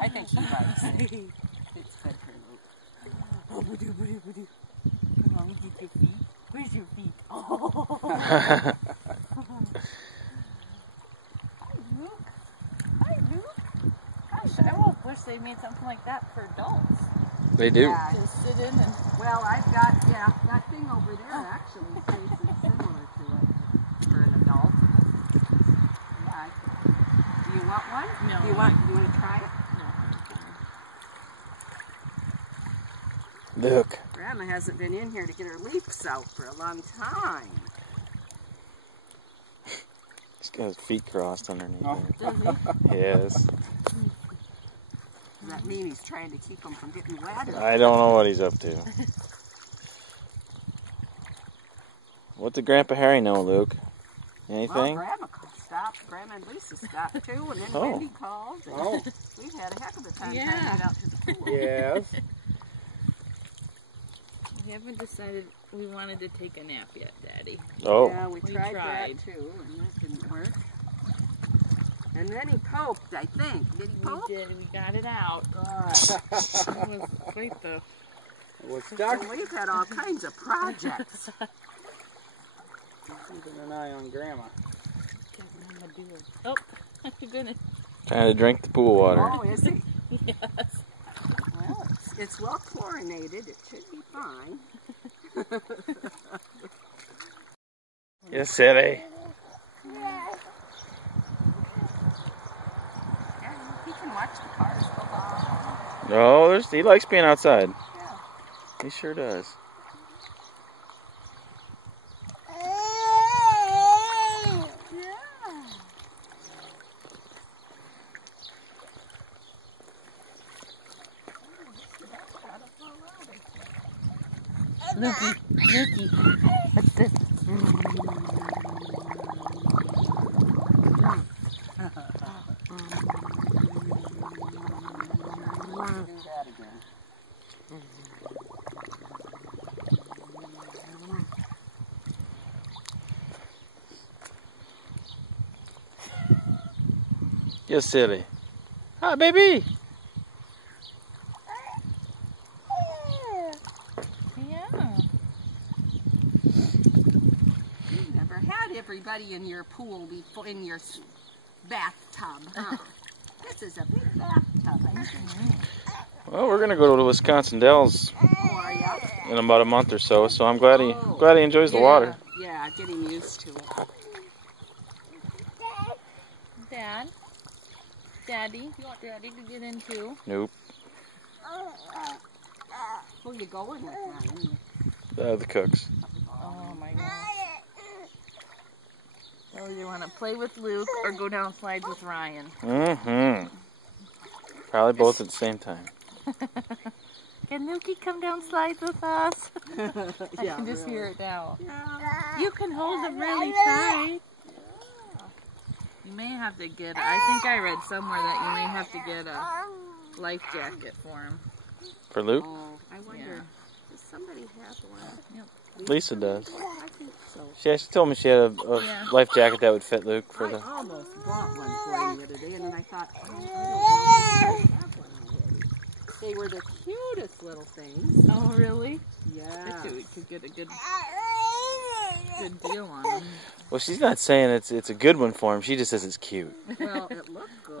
I think he likes it. It's good for Luke. Oh, boo-doo, boo-doo, boo-doo. Come on, get your feet. Where's your feet? Oh. Hi, Luke. Hi, Luke. Gosh, I almost wish they made something like that for adults. They do. Yeah. Just sit in and... Well, I've got, that thing over there actually faces similar to it for an adult. Yeah. Do you want one? No. Do you want to try it? No. Look. Grandma hasn't been in here to get her leaps out for a long time. He's got his feet crossed underneath. Oh. Does he? Yes. Does that mean he's trying to keep them from getting wet? I don't know what he's up to. What did Grandpa Harry know, Luke? Anything? Well, Grandma stopped. Grandma and Lisa stopped too, and then Wendy called. And we've had a heck of a time trying to get out to the pool. Yes. We haven't decided we wanted to take a nap yet, Daddy. Oh. Yeah, we tried that too, and that didn't work. And then he poked, I think. Did he poke? We did. We got it out. God. It was quite the... It was So we've had all kinds of projects. Keeping an eye on Grandma. Oh, you're gonna... Trying to drink the pool water. Oh, is he? Yes. Well, it's well chlorinated. It should be fine. Yes, silly. Yeah, he can watch the cars go by. No, he likes being outside. Yeah. He sure does. Lukey, Lukey. What's this? Do that again. Yes, silly. Hi, baby. Had everybody in your pool before, in your bathtub, huh? This is a big bathtub, I think. Well, we're gonna go to the Wisconsin Dells in about a month or so. So I'm glad he enjoys the water. Yeah, getting used to it. Daddy, you want Daddy to get in too? Nope. Who you going with, Ryan? The Cooks. Oh my gosh. So you want to play with Luke or go down slides with Ryan? Mm-hmm. Probably both at the same time. Can Lukey come down slides with us? I Yeah, can just really. hear it now. Yeah. You can hold them really tight. You may have to get, I think I read somewhere that you may have to get a life jacket for him. For Luke? Oh, I wonder, does somebody have one? Yep. Lisa does. I think so. She actually told me she had a life jacket that would fit Luke for I the... almost bought one for you the other day, and then I thought, oh, I don't know if I have one already. They were the cutest little things. Oh, really? Yeah. I think we could get a good deal on them. Well, she's not saying it's a good one for him. She just says it's cute. Well, it looked good.